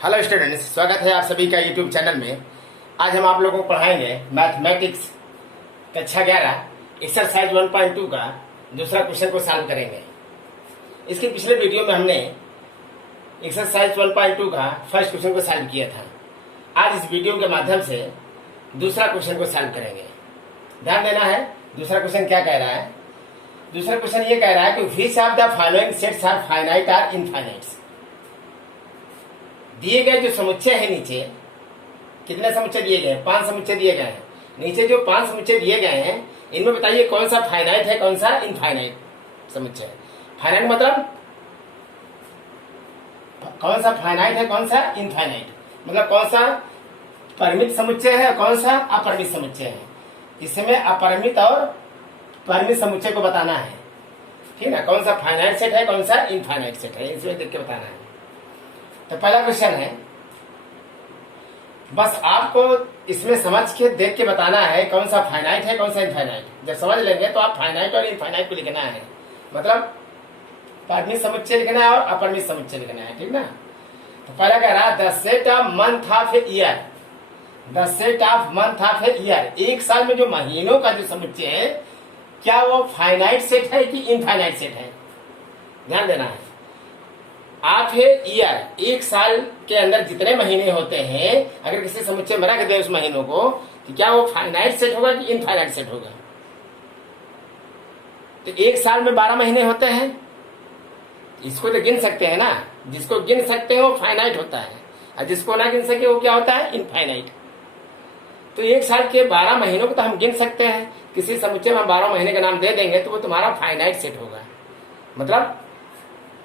Hello students, स्वागत है आप सभी का यूट्यूब चैनल में। आज हम आप लोगों को पढ़ाएंगे मैथमेटिक्स कक्षा 11 एक्सरसाइज 1.2 का दूसरा क्वेश्चन को सॉल्व करेंगे। इसके पिछले वीडियो में हमने एक्सरसाइज 1.2 का फर्स्ट क्वेश्चन को सॉल्व किया था। आज इस वीडियो के माध्यम से दूसरा क्वेश्चन को सॉल्व करेंगे। ध्यान देना है, दूसरा क्वेश्चन क्या कह रहा है। दूसरा क्वेश्चन ये कह रहा है कि which of the following sets are finite are infinite. दिए गए जो समुच्चय है, नीचे कितने समुच्चय दिए गए हैं? 5 समुच्चय दिए गए हैं। नीचे जो 5 समुच्चय दिए गए हैं, इनमें बताइए कौन सा फाइनाइट है, कौन सा इनफाइनाइट समुच्चय है। फाइनाइट मतलब कौन सा फाइनाइट है, कौन सा इनफाइनाइट, मतलब कौन सा परिमित समुच्चय है, कौन सा अपरिमित समुच्चय है। इसमें अपरिमित और परिमित समुच्चय को बताना है, ठीक है ना। कौन सा फाइनाइट सेट है, कौन सा इनफाइनाइट सेट है, इसमें देख के बताना है। तो पहला क्वेश्चन है, बस आपको इसमें समझ के देख के बताना है कौन सा फाइनाइट है, कौन सा इनफाइनाइट। जब समझ लेंगे तो आप फाइनाइट और इनफाइनाइट को लिखना है, मतलब परिमित समुच्चय लिखना है और अपरिमित समुच्चय लिखना है, ठीक ना। तो पहला कह रहा है the set of month of a year. The set of month of a year, एक साल में जो महीनों का जो समुच्चय है, क्या वो फाइनाइट सेट है कि इनफाइनाइट सेट है। ध्यान देना है। ऑफ ए ईयर, एक साल के अंदर जितने महीने होते हैं, अगर किसी समुच्चय में रख दे उस महीनों को, तो क्या वो फाइनाइट सेट होगा कि इनफाइनाइट सेट होगा। तो एक साल में 12 महीने होते हैं, इसको तो गिन सकते हैं ना। जिसको गिन सकते हैं वो फाइनाइट होता है, और जिसको ना गिन सके वो क्या होता है, इनफाइनाइट। तो एक साल के 12 महीनों को तो हम गिन सकते हैं। किसी समुच्चय में हम 12 महीने का नाम दे देंगे तो वो तुम्हारा फाइनाइट सेट होगा, मतलब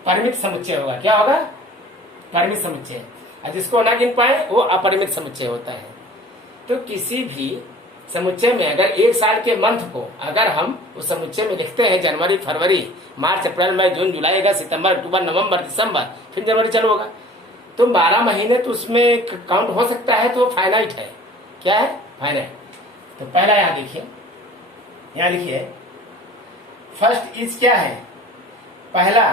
परिमित समुच्चय होगा। क्या होगा, परिमित समुच्चय। और जिसको ना गिन पाए वो अपरिमित समुच्चय होता है। तो किसी भी समुच्चय में अगर एक साल के मंथ को अगर हम उस समुच्चय में लिखते हैं जनवरी, फरवरी, मार्च, अप्रैल, मई, जून, जुलाई, अगस्त, सितंबर, अक्टूबर, नवंबर, दिसंबर, फिर जनवरी चालू होगा, तो 12 महीने तो उसमें काउंट हो सकता है, तो फाइनाइट है। क्या है, फाइनाइट। तो पहला यहां देखिए, यहां लिखिए फर्स्ट इज क्या है, पहला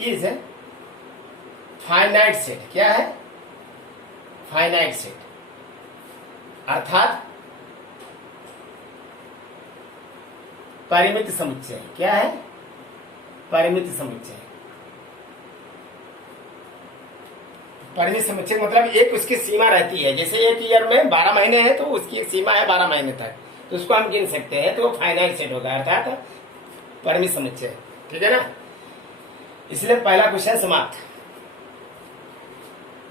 इज फाइनाइट सेट। क्या है, फाइनाइट सेट, अर्थात परिमित समुच्चय। क्या है, परिमित समुच्चय। परिमित समुच्चय मतलब एक उसकी सीमा रहती है। जैसे एक ईयर में 12 महीने हैं तो उसकी एक सीमा है 12 महीने तक, तो उसको हम गिन सकते हैं, तो वो फाइनाइट सेट होगा, अर्थात परिमित समुच्चय, ठीक है ना। इसलिए पहला क्वेश्चन समाप्त।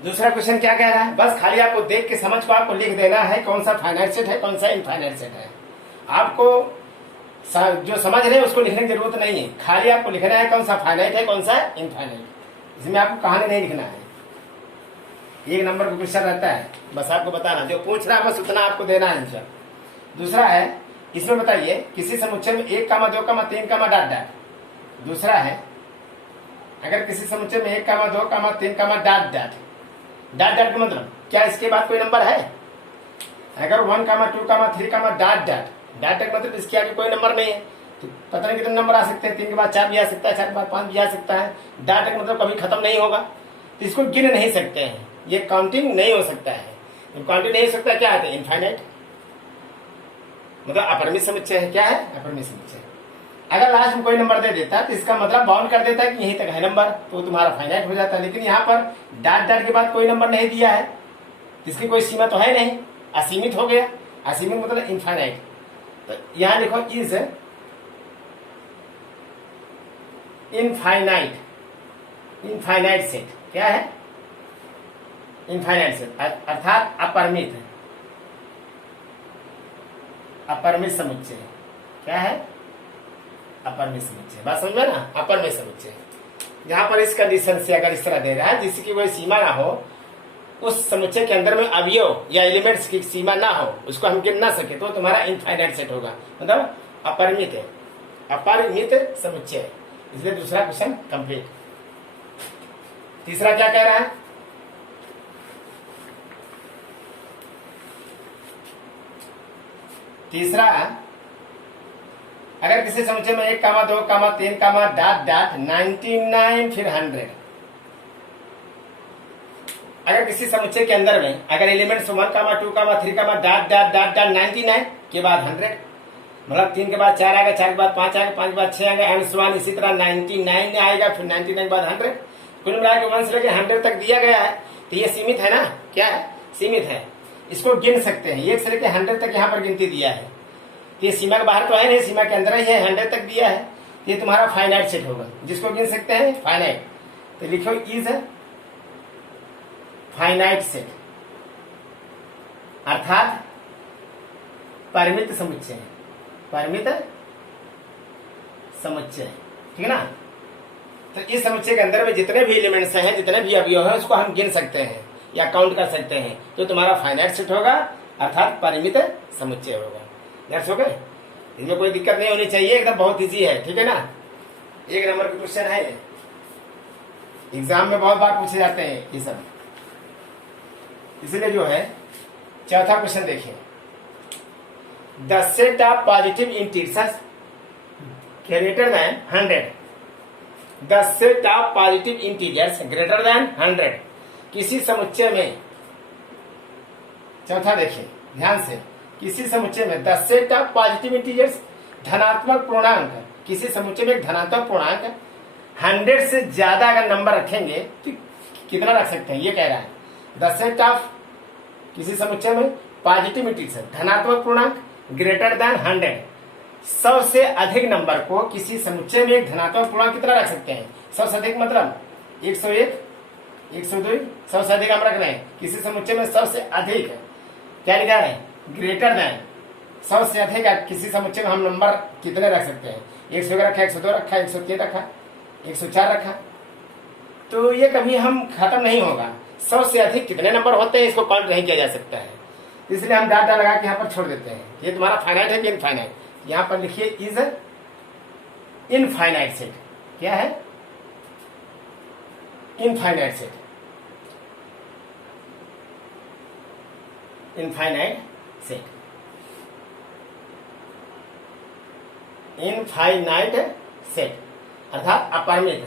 दूसरा क्वेश्चन क्या कह रहा है, बस खाली आपको देख के समझ को आपको लिख देना है कौन सा फाइनाइट सेट है, कौन सा इनफाइनाइट सेट है। आपको जो समझ रहे हैं उसको लिखने की जरूरत नहीं है, खाली आपको लिखना है कौन सा फाइनाइट है, कौन सा इनफाइनाइट। इसमें आपको कहानी नहीं लिखना है। 1 नंबर का क्वेश्चन रहता है, बस आपको बताना, जो पूछ रहा है बस उतना आपको देना है आंसर। दूसरा है, इसमें बताइए किसी समुच्चय में 1, 2, 3, डॉट डॉट। दूसरा है, अगर किसी समुच्चय में 1, 2, 3, डॉट डॉट। डॉट डॉट का मतलब क्या, इसके बाद कोई नंबर है। अगर 1, 2, 3, डॉट डॉट। डॉट का मतलब इसके आगे कोई नंबर नहीं है, तो पता नहीं कितने नंबर आ सकते हैं। 3 के बाद 4 भी आ सकता है, 4 के बाद 5 भी आ सकता है। डॉट का मतलब कभी खत्म नहीं होगा, तो इसको गिन नहीं सकते हैं, ये काउंटिंग नहीं हो सकता है। जब काउंटिंग नहीं हो सकता, क्या है, इनफाइनाइट, मतलब अपरिमित समुच्चय है। क्या है, अपरिमित समुच्चय। अगर लास्ट में कोई नंबर दे देता तो इसका मतलब बाउंड कर देता है कि यहीं तक है नंबर, तो तुम्हारा फाइनाइट हो जाता है। लेकिन यहाँ पर डॉट डॉट के बाद कोई नंबर नहीं दिया है, इसकी कोई सीमा तो है नहीं, असीमित हो गया। असीमित मतलब इनफाइनाइट। तो यहाँ लिखो इज इनफाइनाइट, इनफाइनाइट सेट। क्या है, इनफाइनाइट सेट, अर्थात अपरिमित, अपरिमित समुच्चय। क्या है, अपरिमित समुच्चय। बात समझ में ना, अपरिमित समुच्चय। जहां पर इस कंडीशन से अगर इस तरह दे रहा है जिसकी कोई सीमा ना हो, उस समुच्चय के अंदर में अवयव या एलिमेंट्स की सीमा ना हो, उसको हम गिन ना सके, तो तुम्हारा इनफाइनाइट सेट होगा, मतलब अपरिमित है, अपरिमित समुच्चय। इसलिए दूसरा क्वेश्चन कंप्लीट। तीसरा क्या कह रहा है, तीसरा, अगर किसी समुच्चय में 1, 2, 3, डॉट डॉट 99 फिर 100 अगर किसी समुच्चय के अंदर में अगर elements 1, 2, 3, dot dot dot dot 99 के बाद 100, मतलब 3 के बाद 4 आएगा, 4 के बाद 5 आएगा, 5 के बाद 6 आएगा, एंड सो ऑन, इसी तरह 99 आएगा, फिर 99 के बाद 100, कुल मिला के 1 से लेकर 100 तक दिया गया है। तो ये सीमित है ना, क्या है, सीमित है, इसको गिन सकते हैं। 1 से लेकर 100 तक यहाँ पर गिनती दिया है, ये सीमा के बाहर तो है नहीं, सीमा के अंदर ही है, 100 तक दिया है। ये तुम्हारा फाइनाइट सेट होगा जिसको गिन सकते हैं, फाइनाइट। तो लिखो इज फाइनाइट सेट, अर्थात परिमित समुच्चय, परिमित समुच्चय, ठीक है ना। तो इस समुच्चय के अंदर में जितने भी एलिमेंट्स हैं, जितने भी अवयव हैं, उसको हम गिन सकते हैं या काउंट कर सकते हैं। तो तुम्हारा फाइनाइट सेट होगा अर्थात परिमित समुच्चय होगा। हो गए, इसमें कोई दिक्कत नहीं होनी चाहिए, एकदम बहुत इजी है, ठीक है ना। 1 नंबर का क्वेश्चन है, एग्जाम में बहुत बार पूछे जाते हैं ये सब, इसलिए जो है चौथा क्वेश्चन देखिए, the set of positive integers greater than 100, the set of positive integers greater than 100, किसी समुच्चय में, चौथा देखिए ध्यान से, किसी समुच्चय में the set of positive integers, धनात्मक पूर्णांक, किसी समुच्चय में एक धनात्मक पूर्णांक 100 से ज्यादा अगर नंबर रखेंगे तो कितना रख सकते हैं, ये कह रहा है। द सेट ऑफ, किसी समुच्चय में पॉजिटिव इंटीजर, धनात्मक पूर्णांक ग्रेटर देन 100, 100 से अधिक नंबर को किसी समुच्चय में एक धनात्मक पूर्णांक कितना रख सकते हैं, 100 से अधिक मतलब 101, 102, 100 से अधिक हम रख रहे हैं। किसी समुच्चय में 100 से अधिक क्या लिखा है, ग्रेटर देन, 100 से अधिक किसी समुच्चय में हम नंबर कितने रख सकते हैं, 101 रखा, 102 रखा, 103 रखा, 104 रखा, तो ये कभी हम खत्म नहीं होगा। 100 से अधिक कितने नंबर होते हैं इसको काउंट नहीं किया जा सकता है, इसलिए हम डाटा लगा के यहाँ पर छोड़ देते हैं। ये तुम्हारा फाइनाइट है कि इनफाइनाइट, यहाँ पर लिखिए इज इनफाइनाइट सेट, क्या है, infinite set, infinite set, infinite set अर्थात अपरिमित,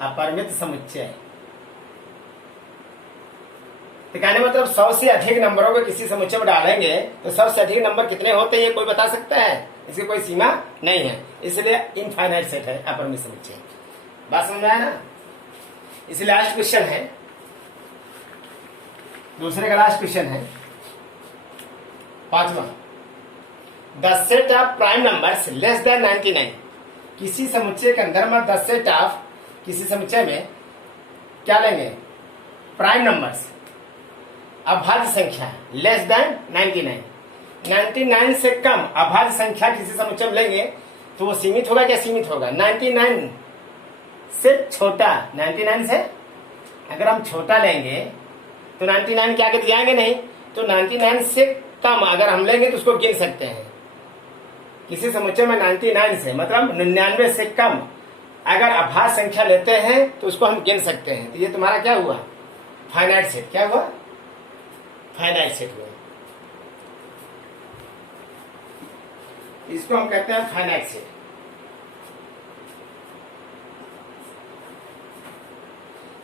अपरिमित समुच्चय। तो कहने मतलब 100 से अधिक नंबरों को किसी समुच्चय में डालेंगे तो 100 से अधिक नंबर कितने होते हैं ये कोई बता सकता है, इसकी कोई सीमा नहीं है, इसलिए इनफाइनाइट सेट है अपरिमित समुच्चय। बात समझ में आया ना। इसलिए लास्ट क्वेश्चन है, दूसरे का लास्ट क्वेश्चन है, 5वां, the set of prime numbers less than 99, किसी समुच्चय के अंदर में द सेट ऑफ, किसी समुच्चय में क्या लेंगे, प्राइम नंबर्स, अभाज्य संख्या लेस देन 99, 99 से कम अभाज्य संख्या किसी समुच्चय में लेंगे तो वो सीमित होगा, क्या सीमित होगा, 99 से छोटा, 99 से अगर हम छोटा लेंगे तो 99 के आगे जाएंगे नहीं, तो 99 से कम अगर हम लेंगे तो उसको गिन सकते हैं। किसी समुच्चय में 99 से मतलब 99 से कम अगर अभाज्य संख्या लेते हैं तो उसको हम गिन सकते हैं। तो ये तुम्हारा क्या हुआ, फाइनाइट सेट, क्या हुआ, फाइनाइट सेट हुआ, इसको हम कहते हैं फाइनाइट सेट।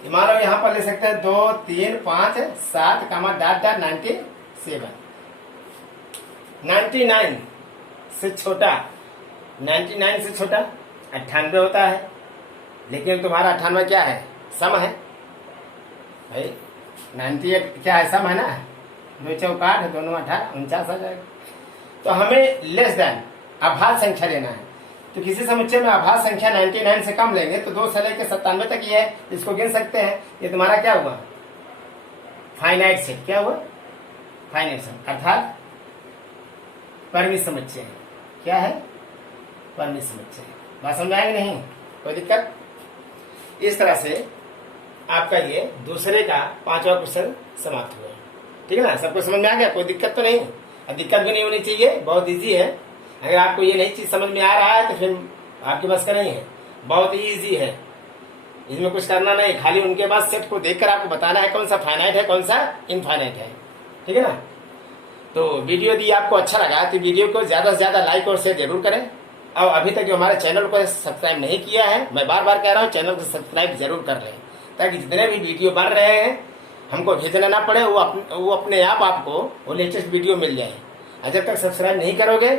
मान लो यहां पर ले सकते हैं 2, 3, 5, 7, डॉट डॉट 97, 99 से छोटा, 99 से छोटा 98 होता है, लेकिन तुम्हारा 98 क्या है, सम है भाई, 98 क्या है, सम है ना, 2 चौक 8, 2 9 18, 49 आ जाएगा। तो हमें लेस देन अभाज्य संख्या लेना है, तो किसी समुच्चय में अभाज्य संख्या 99 से कम लेंगे तो 2 से लेकर 97 तक ही है, इसको गिन सकते हैं। ये तुम्हारा क्या हुआ, फाइनाइट सेट, क्या हुआ, फाइनाइट सेट अर्थात परिमित समुच्चय। क्या है, परिमित समुच्चय। बात समझ आएगी नहीं, कोई दिक्कत। इस तरह से आपका ये दूसरे का 5वां क्वेश्चन समाप्त हुआ, ठीक है ना। सबको समझ में आ गया, कोई दिक्कत तो नहीं, और दिक्कत भी नहीं होनी चाहिए, बहुत इजी है। अगर आपको ये नई चीज समझ में आ रहा है तो फिर आपके पास का नहीं है, बहुत ही इजी है, इसमें कुछ करना नहीं, खाली उनके पास सेट को देखकर आपको बताना है कौन सा फाइनाइट है कौन सा इनफाइनाइट है, ठीक है ना। तो वीडियो यदि आपको अच्छा लगा तो वीडियो को ज्यादा से ज्यादा लाइक और शेयर जरूर करें, और अभी तक जो हमारे चैनल को सब्सक्राइब नहीं किया है, मैं बार बार कह रहा हूँ चैनल को सब्सक्राइब जरूर कर लें, ताकि जितने भी वीडियो बन रहे हैं हमको भेजना ना पड़े, वो अपने आप आपको वो लेटेस्ट वीडियो मिल जाए। और जब तक सब्सक्राइब नहीं करोगे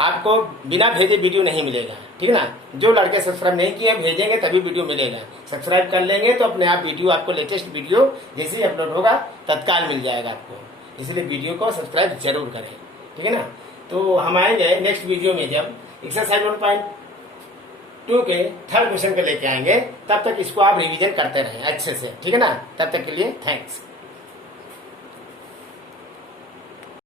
आपको बिना भेजे वीडियो नहीं मिलेगा, ठीक है ना। जो लड़के सब्सक्राइब नहीं किए भेजेंगे तभी वीडियो मिलेगा, सब्सक्राइब कर लेंगे तो अपने आप वीडियो आपको लेटेस्ट वीडियो जैसे ही अपलोड होगा तत्काल मिल जाएगा आपको। इसलिए वीडियो को सब्सक्राइब जरूर करें, ठीक है ना। तो हम आएंगे नेक्स्ट वीडियो में जब एक्सरसाइज 1.2 के थर्ड क्वेश्चन को लेके आएंगे, तब तक इसको आप रिवीजन करते रहें अच्छे से, ठीक है ना। तब तक के लिए थैंक्स।